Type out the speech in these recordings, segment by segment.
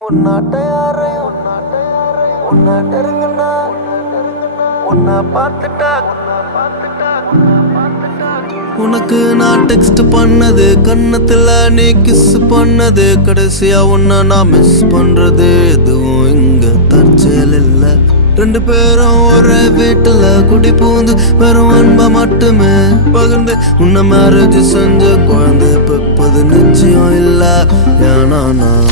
உன்னாட்டையாரையும் உன்னாட்டருங்கண்ணா உன்னை பார்த்துட்டா உனக்கு நான் டெக்ஸ்ட் பண்ணது கன்னத்துல நீ கிஸ் பண்ணது கடைசியா உன்னை நான் மிஸ் பண்றது எதுவும் இங்க தற்செயல் இல்ல ரெண்டு பேரும் ஒரே வீட்டுல குடி பூந்து வெறும் அன்பை மட்டுமே பகிர்ந்து உன்னை மேரேஜ் செஞ்ச குழந்தை பெப்பது நிச்சயம் இல்ல ஏன்னா நான்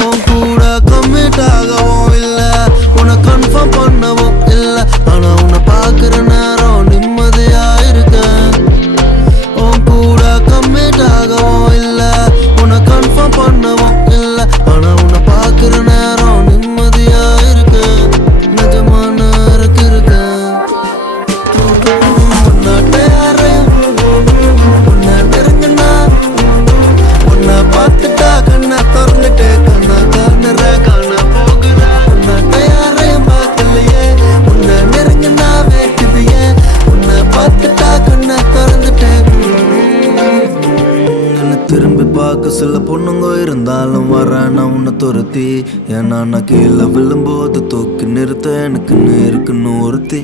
உன் கூட கம்மிட் ஆகவும் இல்ல உன்னை கன்ஃபார்ம் பண்ணவும் இல்ல ஆனா உன்னை பாக்குற நேரம் நிம்மதியா இருக்கேன் உன் கூட கம்மிட் ஆகவும் இல்ல உன்னை கன்ஃபார்ம் பண்ணவும் இல்ல ஆனா உன்னை பாக்குற நேரம் நிம்மதியா இருக்கேன் நிஜமான இருக்கேன் உன்னாட்ட யாரையும் உன்னை நெருங்கினா உன்னை பார்த்துட்டா கண்ணை திறந்துட்டு கண்ணா காணுற காண போகுற உன்னாட்ட யாரையும் பார்க்கலையே உன்னை நெருங்கினா வேக்குதியே உன்னை பார்த்துட்டா கண்ணை திறந்துட்டு திரும்பி பார்க்க சில பொண்ணுங்க இருந்தாலும் வரேன் உன்னை துரத்தி ஏன்னா நான் கீழே விழும்போது தூக்கி நிறுத்த எனக்குன்னு இருக்குன்னு ஒருத்தி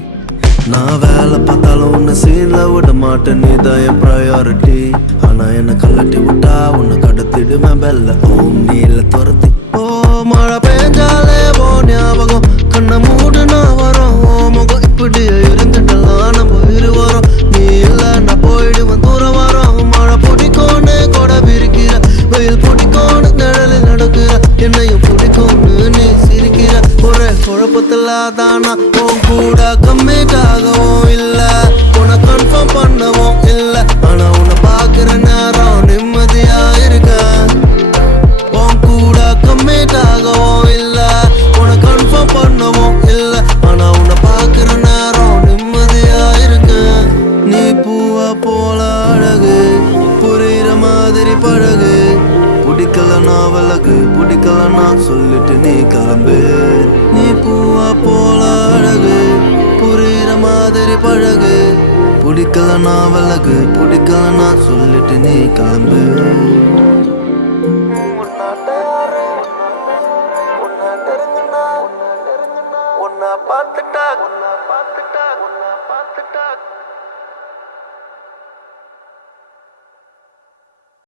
நான் வேலை பார்த்தாலும் உன்னை சீன்ல விட மாட்டேன் நீதான் என் ப்ரையாரிட்டி ஆனா என்னை கலட்டி விட்டா உன்னை கடத்திடுவேன் பெல்ல ஓம் நீல துரத்தி ஓ மழை பெஞ்சாலே ஓ ஞாபகம் கண்ணை மூடுனா வரும் ஓ முகம் இப்படியே இருந்துட்டலாம் நம்ம இருவரும் நீ இல்லை நான் போயிடுவேன் தூரம் வரோம் மழை பிடிக்கோன்னு கூட விரிக்கிற வெயில் பிடிக்கோன்னு நிழலில் நடக்கிற என்னையும் பிடிக்கும்னு நீ சிரிக்கிற ஒரே குழப்பத்துல தானா உன் கூட கம்மிட் ஆகவும் இல்ல உன்னை கன்ஃபார்ம் பண்ணவும் இல்ல ஆனா உன்னை பாக்குற நேரம் நிம்மதியா இருக்க உன் கூட கம்மிட் ஆகவும் இல்ல உன்னை கன்ஃபார்ம் பண்ணவும் இல்ல ஆனா உன்னை பாக்குற நேரம் நிம்மதியா இருக்க நீ பூவா போல அழகு புரியுற மாதிரி பழகு பிடிக்கலனா விலகு பிடிக்கலனா சொல்லிட்டு நீ கிளம்பு நீ பூவா போல அழகு புரியுற மாதிரி பழகு பிடிக்கலனா விலகு பிடிக்கலனா சொல்லிட்டு நீ கிளம்பு